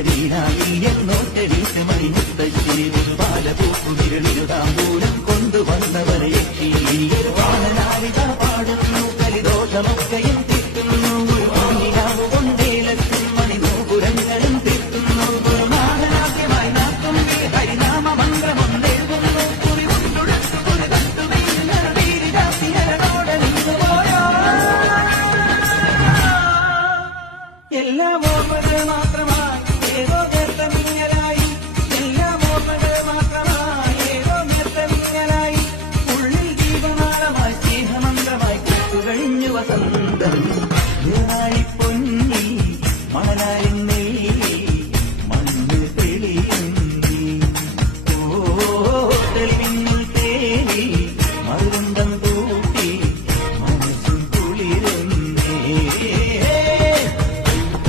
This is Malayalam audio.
എന്നോട്ടടിച്ച് മണിമുത്തശ്ശി ബാലപൂക്കുതിരുതാമ്പൂലം കൊണ്ടുവന്നവരെ വാഹനാവിത പാടുന്നു കലിദോഷമൊക്കെയും തിട്ടുന്നു ഒരു കൊണ്ടേലത്തും മണിനൂപുരങ്ങളും തിട്ടുന്നു ഗുരുനാഥനാദ്യമായി നാക്കും ഹരിനാമ മന്ത്രമൊന്നേകുന്നു കുറിമുണ്ടുടത്തു ഒരു തട്ടുമേനോടെ നിന്നുപോയോ എല്ലാം ഓർമ്മകൾ മാത്രമായി